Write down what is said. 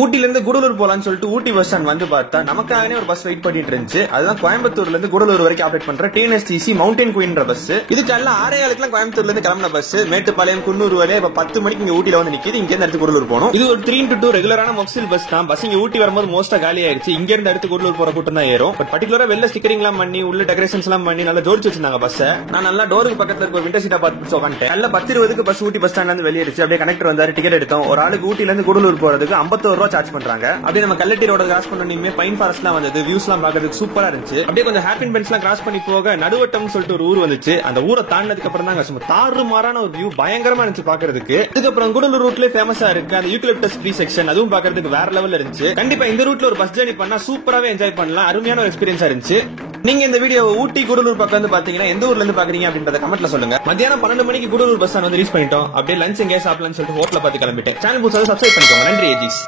ஊட்டில இருந்து கூடலூர் போலான்னு சொல்லிட்டு ஊட்டி பஸ் ஸ்டாண்ட் வந்து பார்த்தா நமக்காகவே ஒரு பஸ் வெயிட் பண்ணிட்டு இருந்துச்சு. அதுதான் கோயம்புத்தூர்ல இருந்து கூடலூர் வரைக்கும் ஆப்ரேட் பண்ற TNSTC மவுண்டன் குயின்ற பஸ். இது காலைல 6:15 கோயம்புத்தூர்ல இருந்து கிளம்பின பஸ். மேட்டுப்பாளையம் குன்னூர் வரை இப்ப 10 மணிக்கு இங்க ஊட்டில வந்து நிக்குது. இங்க இருந்து அடுத்து கூடலூர் போகணும். இது ஒரு 3-2 ரெகுலரான மொக்சில் பஸ் தான். பஸ் இங்க ஊட்டி வரும்போது மோஸ்டா காலி ஆயிடுச்சு. இங்க இருந்து அடுத்து கூடலூர் போற கூட்டம் தான் ஏறும். பட் பர்டிகுலரா வெள்ள ஸ்டிக்கரிங் எல்லாம் பண்ணி உள்ள டெக்கரேஷன்ஸ் எல்லாம் பண்ணி நல்லா ஜோடிச்சு வச்சிருந்தாங்க பஸ். நான் நல்லா டோருக்கு பக்கத்துல இருக்க விண்டோ சீட்டா பார்த்து உட்காந்துட்டேன். நல்ல 10:20 பஸ் ஊட்டி பஸ் ஸ்டாண்ட்ல இருந்து வெளியேறிச்சு. அப்படியே கனெக்டர் வந்தாரு, டிக்கெட் எடுத்தோம். ஒரு ஆளுக்கு ஊட்டில இருந்து கூடலூர் போறதுக்கு 51 ரூபாய் சார்ஜ் பண்றாங்க. அப்படியே நம்ம கல்லட்டி ரோட கிராஸ் பண்ணி பைன் ஃபாரஸ்ட் எல்லாம் வந்தது. வியூஸ் எல்லாம் பாக்குறதுக்கு சூப்பரா இருந்துச்சு. அப்படியே கொஞ்சம் ஹேப்பின் பென்ஸ் எல்லாம் கிராஸ் பண்ணி போக நடுவட்டம் சொல்லிட்டு ஒரு ஊர் வந்துச்சு. அந்த ஊரை தாண்டினதுக்கு அப்புறம் தான் தாறுமாறான ஒரு வியூ பயங்கரமா இருந்துச்சு பாக்குறதுக்கு. இதுக்கப்புறம் கூடலூர் ரூட்ல ஃபேமஸா இருக்கு அந்த யூக்கலிப்டஸ் ட்ரீ செக்ஷன். அதுவும் பாக்குறதுக்கு வேற லெவல்ல இருந்துச்சு. கண்டிப்பா இந்த ரூட்ல ஒரு பஸ் ஜர்னி பண்ணா சூப்பராவே என்ஜாய் பண்ணலாம். அருமையான ஒரு எக்ஸ்பீரியன்ஸா இருந்துச்சு. நீங்க இந்த வீடியோ ஊட்டி கூடலூர் பக்கம் வந்து பாத்தீங்கன்னா எந்த ஊர்ல இருந்து பாக்குறீங்க அப்படின்றத கமெண்ட்ல சொல்லுங்க. மத்தியானம் 12 மணிக்கு கூடலூர் பஸ் ஸ்டாண்ட் வந்து ரீச் பண்ணிட்டோம். அப்படியே லஞ்ச் எங்கே சாப்பிடலாம்னு சொல்லிட்டு ஹோட்டல பார்த்து கிளம்பிட்டேன். சேனல் புதுசாக சப்ஸ்கிரைப் பண்ணிக்கோங்க. நன்றி ஏஜிஸ்.